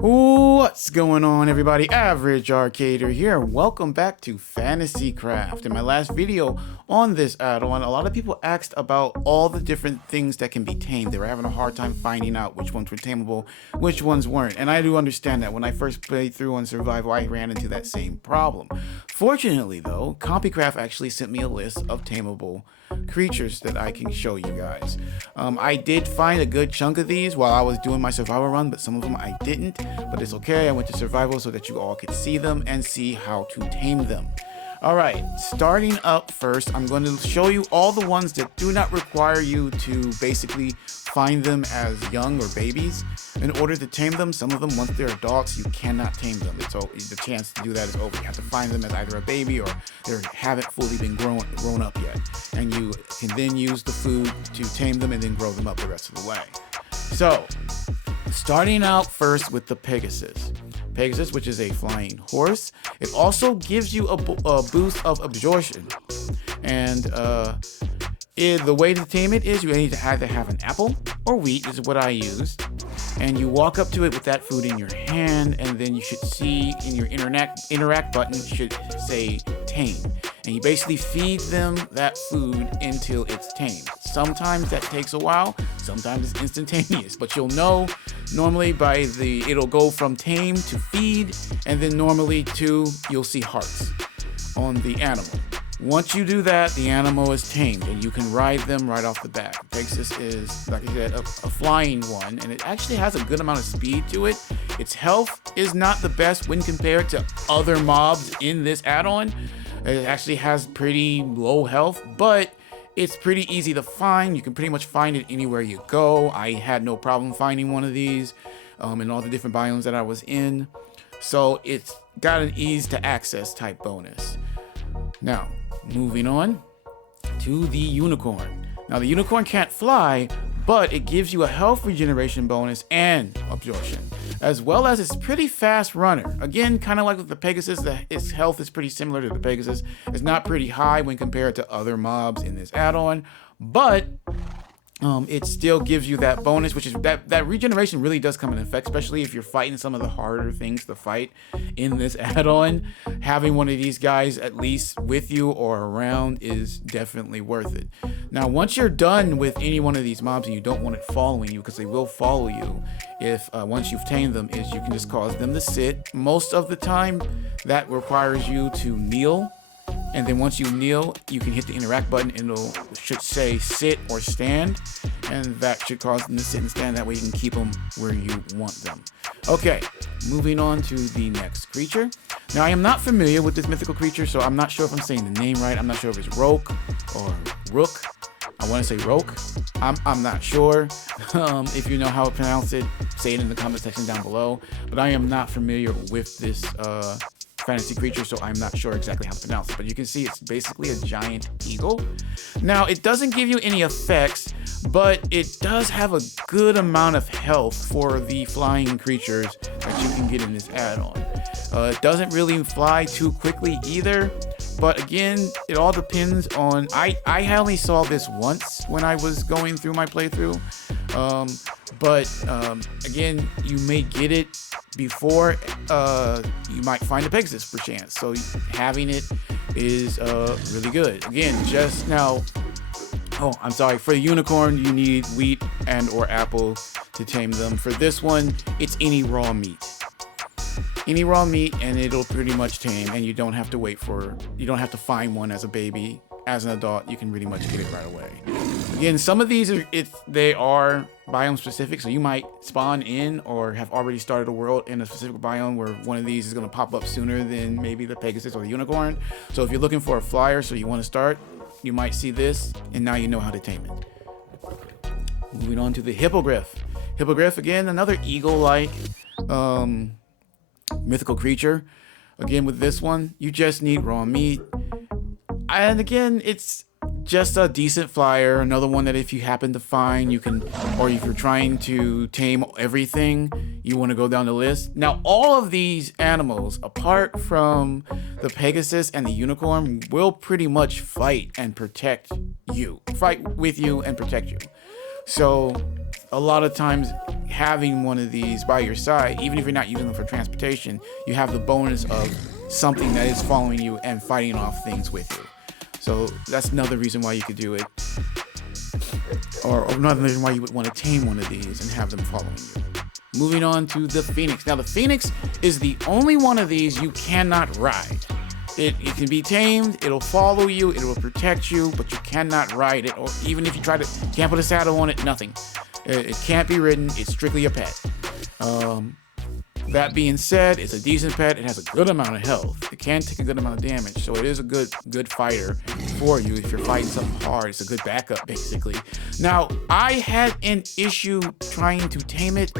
What's going on, everybody? Average Arcader here. Welcome back to Fantasy Craft. In my last video on this add-on, a lot of people asked about all the different things that can be tamed. They were having a hard time finding out which ones were tameable, which ones weren't. And I do understand that. When I first played through on Survival, I ran into that same problem. Fortunately, though, CompuCraft actually sent me a list of tameable creatures that I can show you guys. I did find a good chunk of these while I was doing my survival run, but some of them I didn't, but it's okay. I went to survival so that you all could see them and see how to tame them. All right, starting up first, I'm going to show you all the ones that do not require you to basically find them as young or babies. In order to tame them, some of them, once they're adults, you cannot tame them. So the chance to do that is over. You have to find them as either a baby or they haven't fully been grown up yet. And you can then use the food to tame them and then grow them up the rest of the way. So, starting out first with the Pegasus. Pegasus, which is a flying horse. It also gives you a boost of absorption. And the way to tame it is you need to either have an apple or wheat, is what I used. And you walk up to it with that food in your hand, and then you should see in your interact button should say tame. And you basically feed them that food until it's tamed. Sometimes that takes a while, sometimes it's instantaneous, but you'll know normally by it'll go from tame to feed, and then normally you'll see hearts on the animal. Once you do that, the animal is tamed and you can ride them right off the bat. Pegasus is, like I said, a flying one, and it actually has a good amount of speed to it. Its health is not the best when compared to other mobs in this add-on. It actually has pretty low health, but it's pretty easy to find. You can pretty much find it anywhere you go. I had no problem finding one of these in all the different biomes that I was in. So it's got an ease to access type bonus. Now, moving on to the unicorn. Now, the unicorn can't fly, but it gives you a health regeneration bonus and absorption, as well as it's pretty fast runner. Again, kind of like with the Pegasus, its health is pretty similar to the Pegasus. It's not pretty high when compared to other mobs in this add-on, but it still gives you that bonus, which is that regeneration really does come in effect, especially if you're fighting some of the harder things to fight in this add-on. Having one of these guys at least with you or around is definitely worth it. Now, once you're done with any one of these mobs and you don't want it following you, because they will follow you if once you've tamed them, is you can just cause them to sit. Most of the time that requires you to kneel. And then once you kneel, you can hit the interact button and it should say sit or stand. And that should cause them to sit and stand. That way you can keep them where you want them. Okay, moving on to the next creature. Now, I am not familiar with this mythical creature, so I'm not sure if I'm saying the name right. I'm not sure if it's Roke or Rook. I want to say Roke. I'm not sure. If you know how to pronounce it, say it in the comment section down below. But I am not familiar with this fantasy creature, so I'm not sure exactly how to pronounce it, but you can see it's basically a giant eagle. Now, it doesn't give you any effects, but it does have a good amount of health for the flying creatures that you can get in this add-on. It doesn't really fly too quickly either, but again, it all depends on, I only saw this once when I was going through my playthrough, but again, you may get it before you might find a Pegasus per chance, so having it is really good. Again, just now, I'm sorry, for the unicorn you need wheat and or apple to tame them. For this one, it's any raw meat, and it'll pretty much tame, and you don't have to find one as a baby. As an adult, you can pretty much get it right away. Again, some of these they are biome specific, so you might spawn in or have already started a world in a specific biome where one of these is going to pop up sooner than maybe the Pegasus or the unicorn. So if you're looking for a flyer, so you want to start, you might see this, and now you know how to tame it. Moving on to the hippogriff. Hippogriff, again, another eagle-like mythical creature. Again, with this one, you just need raw meat. And again, it's just a decent flyer, another one that if you happen to find, you can, or if you're trying to tame everything, you want to go down the list. Now, all of these animals, apart from the Pegasus and the unicorn, will pretty much fight and protect you, fight with you and protect you. So a lot of times having one of these by your side, even if you're not using them for transportation, you have the bonus of something that is following you and fighting off things with you. So that's another reason why you could do it, or another reason why you would want to tame one of these and have them following you. Moving on to the Phoenix. Now the Phoenix is the only one of these you cannot ride. It can be tamed, it'll follow you, it will protect you, but you cannot ride it, or even if you try to, can't put a saddle on it, nothing. It can't be ridden, it's strictly a pet. That being said, it's a decent pet, it has a good amount of health, it can take a good amount of damage, so it is a good fighter for you if you're fighting something hard. It's a good backup, basically. Now, I had an issue trying to tame it.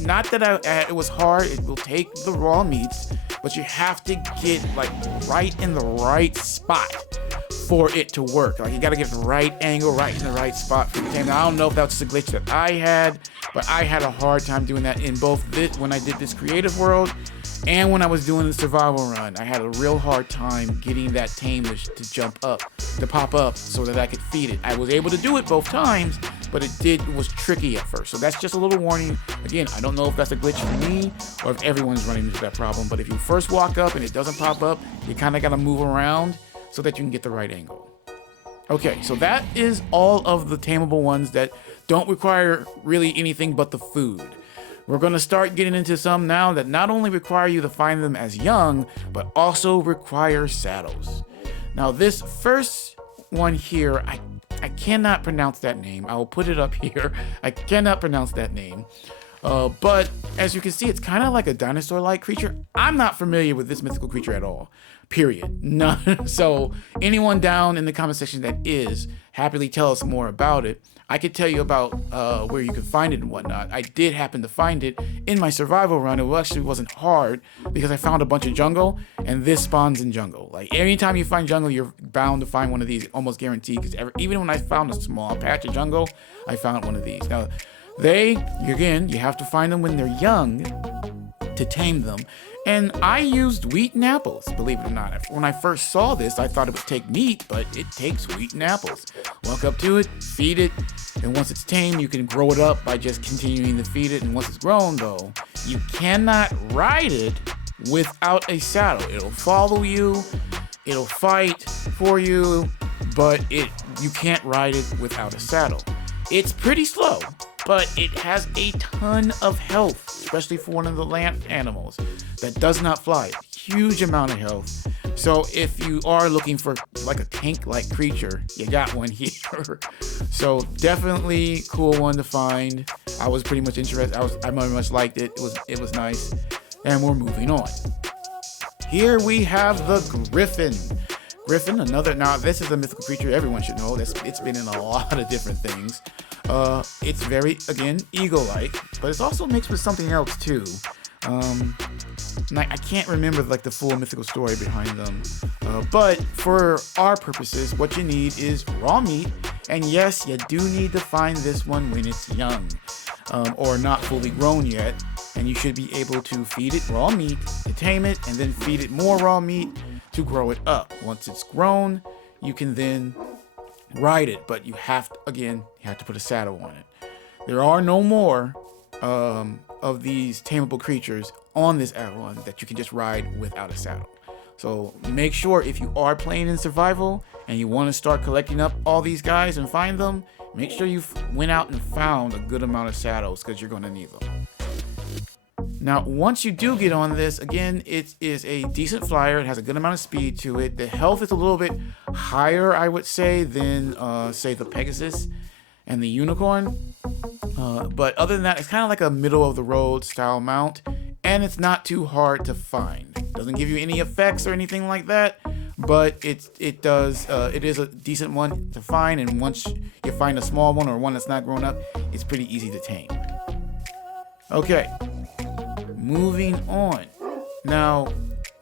Not that it was hard, it will take the raw meats, but you have to get like right in the right spot for it to work. Like you gotta get the right angle, right in the right spot for the tame. Now, I don't know if that's a glitch that I had, but I had a hard time doing that in both this, when I did this creative world and when I was doing the survival run. I had a real hard time getting that tame to jump up, to pop up so that I could feed it. I was able to do it both times, but it was tricky at first. So that's just a little warning. Again, I don't know if that's a glitch for me or if everyone's running into that problem, but if you first walk up and it doesn't pop up, you kind of got to move around so that you can get the right angle. Okay, so that is all of the tameable ones that don't require really anything but the food. We're going to start getting into some now that not only require you to find them as young, but also require saddles. Now this first one here, I cannot pronounce that name. I will put it up here. I cannot pronounce that name. But as you can see, it's kind of like a dinosaur-like creature. I'm not familiar with this mythical creature at all, period. None. So anyone down in the comment section that is, happily tell us more about it. I could tell you about where you can find it and whatnot. I did happen to find it in my survival run. It actually wasn't hard because I found a bunch of jungle, and this spawns in jungle. Like anytime you find jungle, you're bound to find one of these, almost guaranteed. Because even when I found a small patch of jungle, I found one of these. Now, again, you have to find them when they're young to tame them. And I used wheat and apples, believe it or not. When I first saw this, I thought it would take meat, but it takes wheat and apples. Walk up to it, feed it, and once it's tamed, you can grow it up by just continuing to feed it. And once it's grown, though, you cannot ride it without a saddle. It'll follow you, it'll fight for you, but you can't ride it without a saddle. It's pretty slow, but it has a ton of health, especially for one of the land animals that does not fly. Huge amount of health. So if you are looking for like a tank-like creature, you got one here. So definitely cool one to find. I was pretty much interested. I very much liked it. It was nice. And we're moving on. Here we have the griffin. Griffin, now this is a mythical creature everyone should know. It's been in a lot of different things. It's very, again, eagle-like, but it's also mixed with something else too. I can't remember like the full mythical story behind them, but for our purposes, what you need is raw meat, and yes, you do need to find this one when it's young, or not fully grown yet, and you should be able to feed it raw meat to tame it, and then feed it more raw meat to grow it up. Once it's grown, you can then ride it, but you have to put a saddle on it. There are no more of these tameable creatures on this Avalon that you can just ride without a saddle. So make sure if you are playing in survival and you want to start collecting up all these guys and find them, make sure you went out and found a good amount of saddles because you're going to need them. Now, once you do get on this, again, it is a decent flyer. It has a good amount of speed to it. The health is a little bit higher, I would say, than, say, the Pegasus and the unicorn. But other than that, it's kind of like a middle-of-the-road style mount, and it's not too hard to find. Doesn't give you any effects or anything like that, but it is a decent one to find, and once you find a small one or one that's not grown up, it's pretty easy to tame. Okay. Moving on. Now,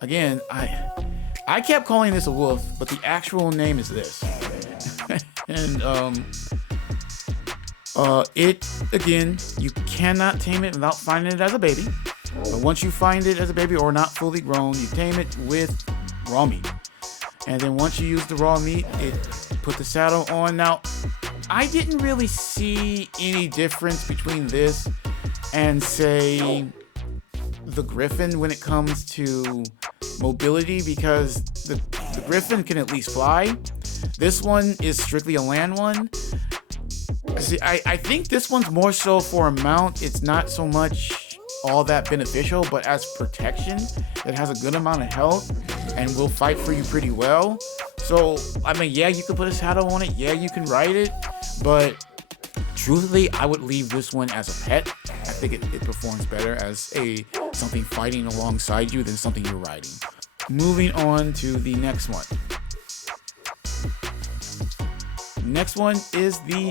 again, I kept calling this a wolf, but the actual name is this. And it, again, you cannot tame it without finding it as a baby. But once you find it as a baby or not fully grown, you tame it with raw meat. And then once you use the raw meat, it put the saddle on. Now, I didn't really see any difference between this and, say, the griffin when it comes to mobility, because the griffin can at least fly. This one is strictly a land one. See, I think this one's more so for a mount. It's not so much all that beneficial, but as protection, it has a good amount of health and will fight for you pretty well. So, I mean, yeah, you can put a saddle on it. Yeah, you can ride it. But truthfully, I would leave this one as a pet. I think it performs better as something fighting alongside you than something you're riding. Moving on to the next one. Next one is the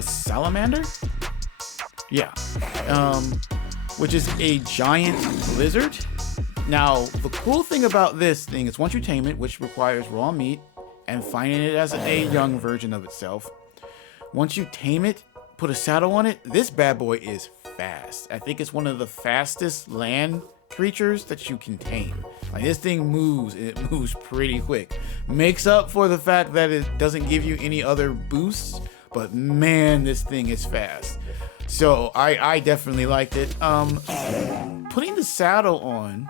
salamander. Yeah. Which is a giant lizard. Now, the cool thing about this thing is once you tame it, which requires raw meat and finding it as a young version of itself, once you tame it, put a saddle on it, this bad boy is fast. I think it's one of the fastest land creatures that you can tame. Like, this thing moves, and it moves pretty quick. Makes up for the fact that it doesn't give you any other boosts, but man, this thing is fast. So I definitely liked it. Putting the saddle on,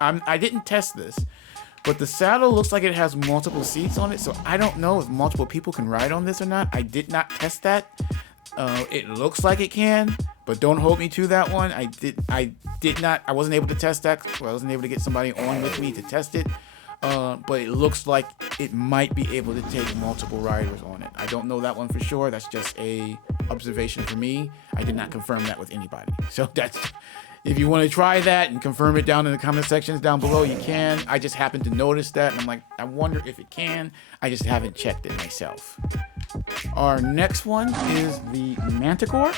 I didn't test this, but the saddle looks like it has multiple seats on it, so I don't know if multiple people can ride on this or not. I did not test that. It looks like it can, but don't hold me to that one. I wasn't able to test that. I wasn't able to get somebody on with me to test it. But it looks like it might be able to take multiple riders on it. I don't know that one for sure. That's just a observation for me. I did not confirm that with anybody. So if you want to try that and confirm it down in the comment sections down below, you can. I just happened to notice that, and I'm like, I wonder if it can. I just haven't checked it myself. Our next one is the manticore,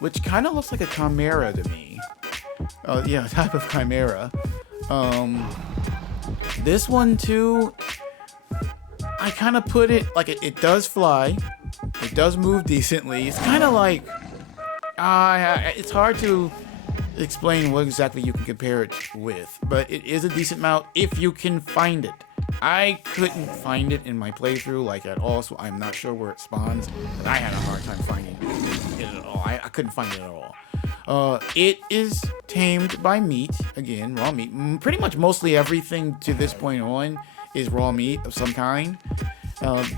which kind of looks like a chimera to me. Yeah, a type of chimera. This one too, I kind of put it like it does fly, it does move decently. It's kind of like it's hard to explain what exactly you can compare it with, but it is a decent mount if you can find it. I couldn't find it in my playthrough like at all, so I'm not sure where it spawns, and I had a hard time finding it at all. I couldn't find it at all. It is tamed by meat, again, raw meat. Pretty much mostly everything to this point on is raw meat of some kind.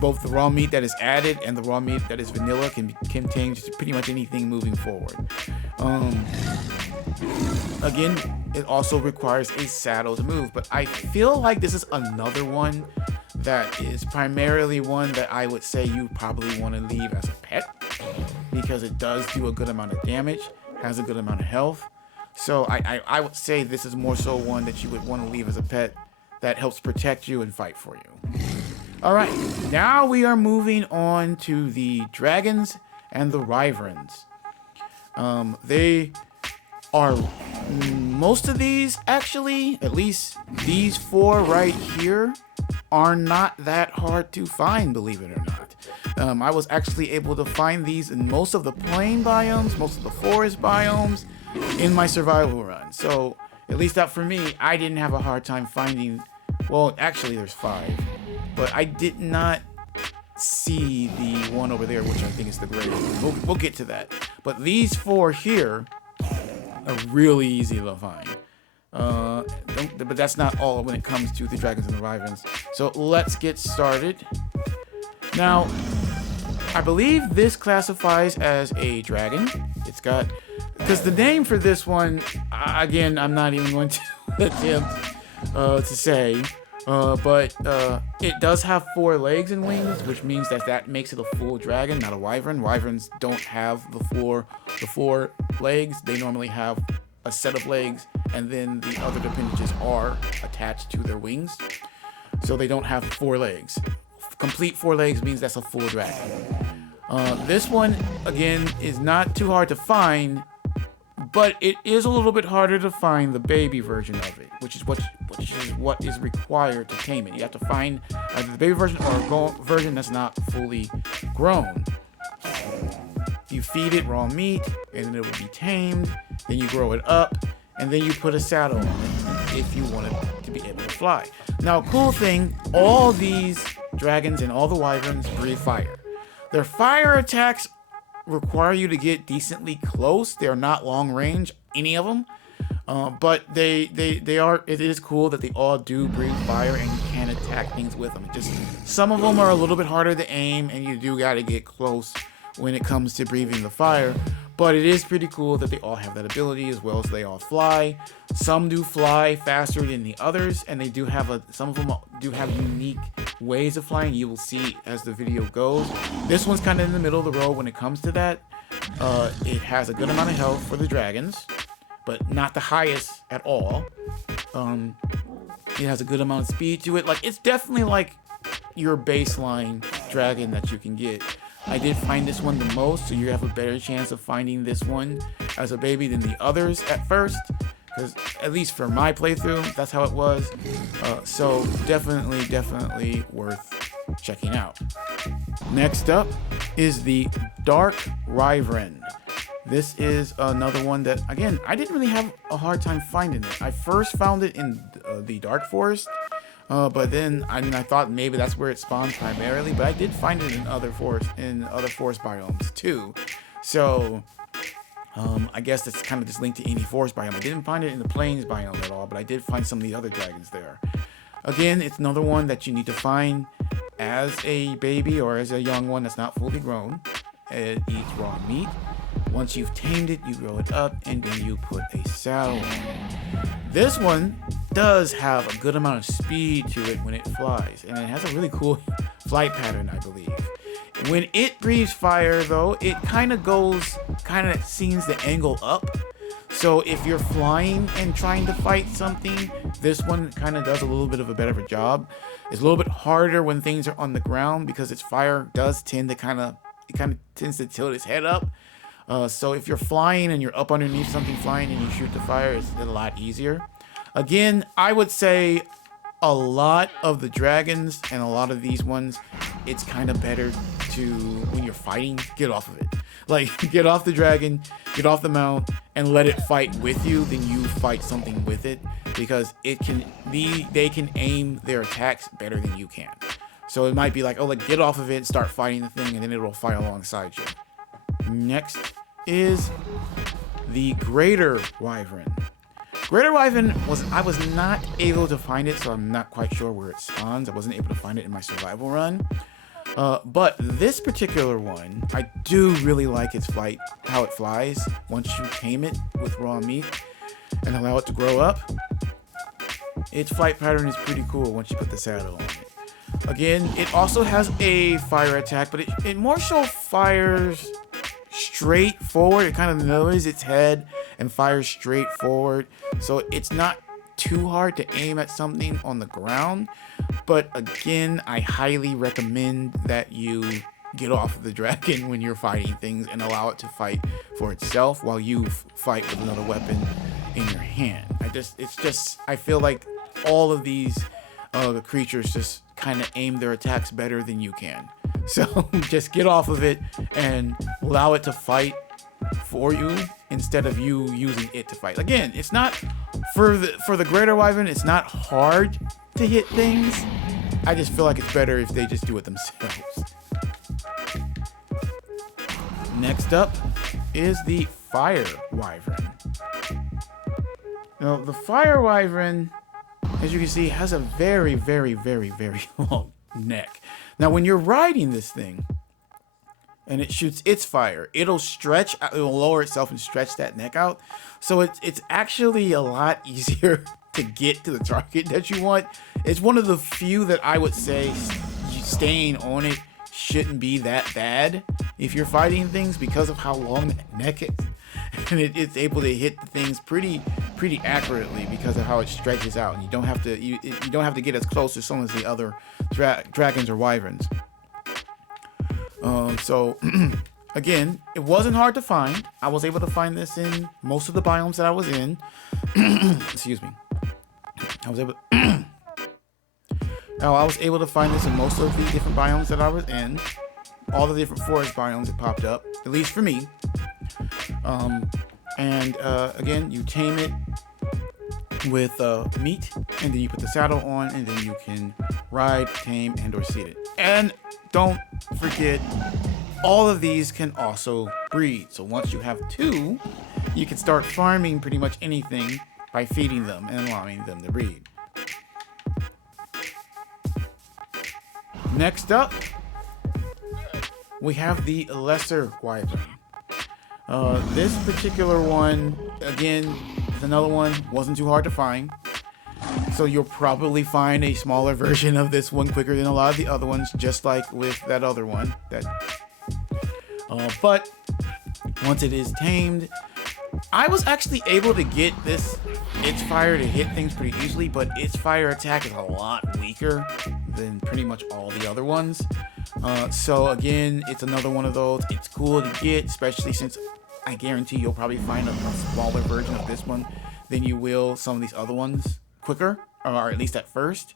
Both the raw meat that is added and the raw meat that is vanilla can be tamed to pretty much anything moving forward. Again, it also requires a saddle to move, but I feel like this is another one that is primarily one that I would say you probably want to leave as a pet, because it does do a good amount of damage, has a good amount of health. So I would say this is more so one that you would want to leave as a pet that helps protect you and fight for you. All right, now we are moving on to the dragons and the wyverns. They are, most of these actually, at least these four right here, are not that hard to find, believe it or not. I was actually able to find these in most of the plain biomes, most of the forest biomes in my survival run. So at least that for me, I didn't have a hard time finding, well, actually there's 5, but I did not see the one over there, which I think is the greatest. We'll get to that. But these 4 here are really easy to find. But that's not all when it comes to the dragons and the wyverns. So let's get started. Now, I believe this classifies as a dragon. It's got, because the name for this one, again, I'm not even going to attempt to say, but it does have 4 legs and wings, which means that makes it a full dragon, not a wyvern. Wyverns don't have the four legs. They normally have a set of legs, and then the other appendages are attached to their wings. So they don't have 4 legs. Complete 4 legs means that's a full dragon. This one, again, is not too hard to find, But it is a little bit harder to find the baby version of it, which is what is required to tame it. You have to find either the baby version or a version that's not fully grown. You feed it raw meat, and it will be tamed. Then you grow it up, and then you put a saddle on it if you want it to be able to fly. Now, cool thing, all these dragons and all the wyverns breathe fire. Their fire attacks require you to get decently close. They're not long range, any of them, but they are. It is cool that they all do breathe fire and you can attack things with them. Just some of them are a little bit harder to aim, and you do got to get close when it comes to breathing the fire. But it is pretty cool that they all have that ability, as well as they all fly. Some do fly faster than the others, and they do have some of them do have unique ways of flying. You will see as the video goes. This one's kind of in the middle of the road when it comes to that. It has a good amount of health for the dragons, but not the highest at all. It has a good amount of speed to it. Like, it's definitely like your baseline dragon that you can get. I did find this one the most, so you have a better chance of finding this one as a baby than the others at first, because at least for my playthrough, that's how it was. So definitely worth checking out. Next up is the dark wyvern. This is another one that, again, I didn't really have a hard time finding it. I first found it in the dark forest. But then, I thought maybe that's where it spawned primarily, but I did find it in other forest biomes too. So, I guess that's kind of just linked to any forest biome. I didn't find it in the plains biome at all, but I did find some of the other dragons there. Again, it's another one that you need to find as a baby or as a young one that's not fully grown. It eats raw meat. Once you've tamed it, you grow it up, and then you put a saddle on it. This one does have a good amount of speed to it when it flies, and it has a really cool flight pattern, I believe. When it breathes fire, though, it kind of seems the angle up. So if you're flying and trying to fight something, this one kind of does a little bit of a better job. It's a little bit harder when things are on the ground because its fire does tend to kind of tends to tilt its head up. So if you're flying and you're up underneath something flying and you shoot the fire, it's a lot easier. Again, I would say a lot of the dragons and a lot of these ones, it's kind of better to, when you're fighting, get off of it. Like, get off the dragon, get off the mount, and let it fight with you, then you fight something with it, because they can aim their attacks better than you can. So it might be like, oh, like, get off of it, start fighting the thing, and then it'll fight alongside you. Next is the greater wyvern. Greater wyvern I was not able to find it, so I'm not quite sure where it spawns. I wasn't able to find it in my survival run. But this particular one, I do really like its flight, how it flies once you tame it with raw meat and allow it to grow up. Its flight pattern is pretty cool once you put the saddle on it. Again, it also has a fire attack, but it more so fires straight forward. It kind of lowers its head and fires straight forward. So it's not too hard to aim at something on the ground. But again, I highly recommend that you get off of the dragon when you're fighting things and allow it to fight for itself while you fight with another weapon in your hand. I feel like all of these creatures just kind of aim their attacks better than you can. So just get off of it and allow it to fight for you instead of you using it to fight. Again, it's not for the greater wyvern, it's not hard to hit things. I just feel like it's better if they just do it themselves. Next up is the fire wyvern. Now, the fire wyvern, as you can see, has a very long neck. Now, when you're riding this thing and it shoots its fire, it'll lower itself and stretch that neck out. So it's actually a lot easier to get to the target that you want. It's one of the few that I would say staying on it shouldn't be that bad if you're fighting things, because of how long the neck is. And it's able to hit the things pretty accurately because of how it stretches out, and you don't have to get as close as some of the other dragons or wyverns. So again, it wasn't hard to find. I was able to find this in most of the biomes that I was in. Excuse me. I was able Now, I was able to find this in most of the different biomes that I was in. All the different forest biomes that popped up, at least for me. Again, you tame it with meat, and then you put the saddle on, and then you can ride, tame, and or seat it. And don't forget, all of these can also breed. So once you have 2, you can start farming pretty much anything by feeding them and allowing them to breed. Next up, we have the lesser wyvern. This particular one, again, is another one, wasn't too hard to find. So you'll probably find a smaller version of this one quicker than a lot of the other ones, just like with that other one. But once it is tamed, I was actually able to get its fire to hit things pretty easily, but its fire attack is a lot weaker than pretty much all the other ones. So again, it's another one of those. It's cool to get, especially since I guarantee you'll probably find a smaller version of this one than you will some of these other ones quicker, or at least at first.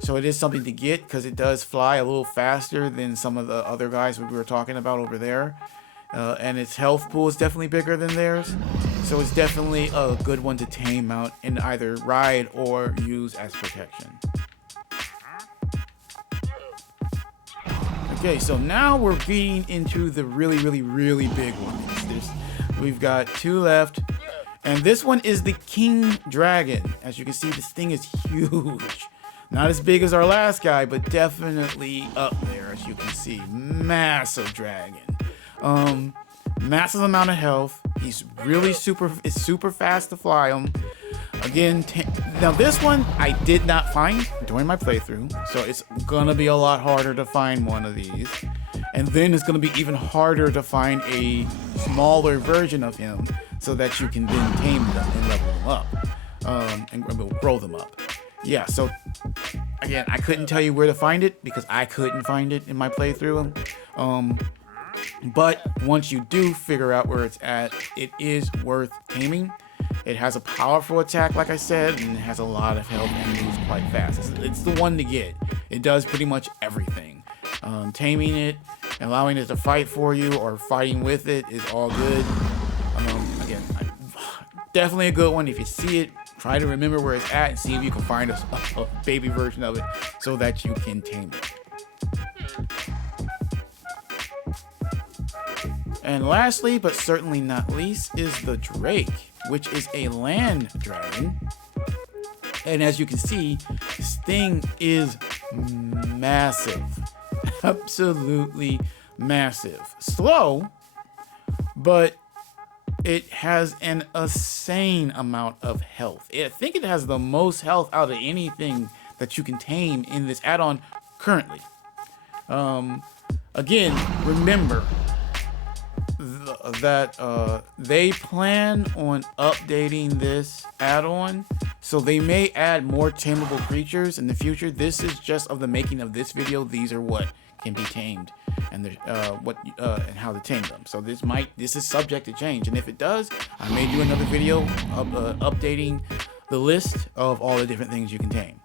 So it is something to get because it does fly a little faster than some of the other guys we were talking about over there. And its health pool is definitely bigger than theirs. So it's definitely a good one to tame out and either ride or use as protection. Okay, so now we're getting into the really big ones. We've got 2 left. And this one is the king dragon. As you can see, this thing is huge. Not as big as our last guy, but definitely up there, as you can see. Massive dragon. Massive amount of health. He's really it's super fast to fly him. Again, now this one I did not find during my playthrough, so it's gonna be a lot harder to find one of these. And then it's gonna be even harder to find a smaller version of him so that you can then tame them and level them up, and grow them up. Yeah, so again, I couldn't tell you where to find it because I couldn't find it in my playthrough. But once you do figure out where it's at, it is worth taming. It has a powerful attack, like I said, and it has a lot of health and moves quite fast. It's the one to get. It does pretty much everything. Taming it, allowing it to fight for you, or fighting with it is all good. Again, definitely a good one. If you see it, try to remember where it's at and see if you can find a baby version of it so that you can tame it. And lastly, but certainly not least, is the drake, which is a land dragon. And as you can see, this thing is massive. Absolutely massive. Slow, but it has an insane amount of health. I think it has the most health out of anything that you can tame in this add-on currently. Again, remember that they plan on updating this add-on, so they may add more tameable creatures in the future. This is just of the making of this video. These are what can be tamed and and how to tame them. So this is subject to change, and if it does, I may do another video of updating the list of all the different things you can tame.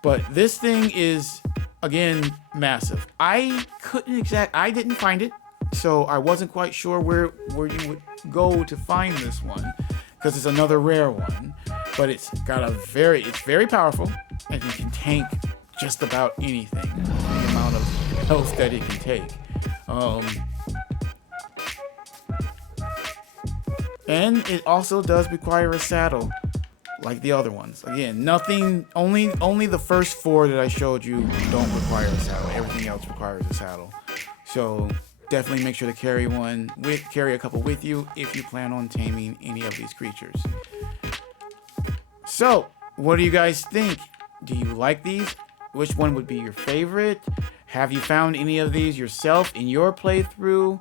But this thing is, again, massive. I didn't find it. So I wasn't quite sure where you would go to find this one, because it's another rare one, but it's very powerful, and you can tank just about anything. The amount of health that it can take. And it also does require a saddle, like the other ones. Again, only the first 4 that I showed you don't require a saddle. Everything else requires a saddle. So definitely make sure to carry a couple with you if you plan on taming any of these creatures. So, what do you guys think? Do you like these? Which one would be your favorite? Have you found any of these yourself in your playthrough?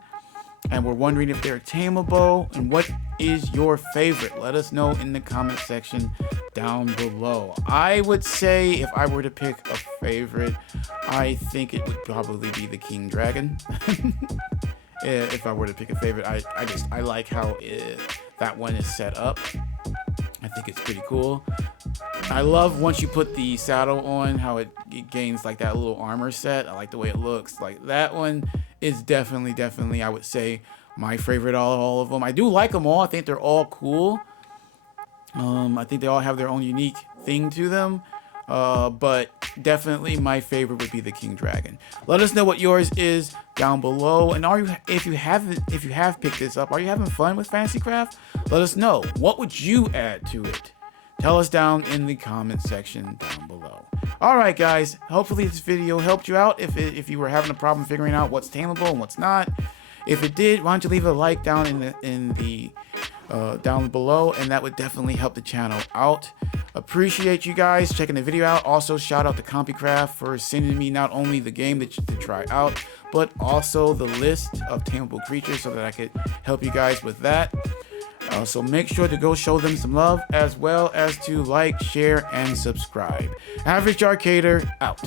And we're wondering if they're tameable, and what is your favorite? Let us know in the comment section down below. I would say if I were to pick a favorite, I think it would probably be the king dragon. if I were to pick a favorite. I like how that one is set up. I think it's pretty cool. I love once you put the saddle on, how it gains like that little armor set. I like the way it looks. Like that one is definitely, I would say, my favorite out of all of them. I do like them all. I think they're all cool. I think they all have their own unique thing to them. But definitely my favorite would be the King Dragon. Let us know what yours is down below. And if you have picked this up, are you having fun with Fantasy Craft? Let us know. What would you add to it? Tell us down in the comment section down below. All right, guys. Hopefully this video helped you out. If you were having a problem figuring out what's tameable and what's not. If it did, why don't you leave a like down down below, and that would definitely help the channel out. Appreciate you guys checking the video out. Also, shout out to CompuCraft for sending me not only the game to try out, but also the list of tameable creatures so that I could help you guys with that. So make sure to go show them some love, as well as to like, share, and subscribe. Average Arcader out.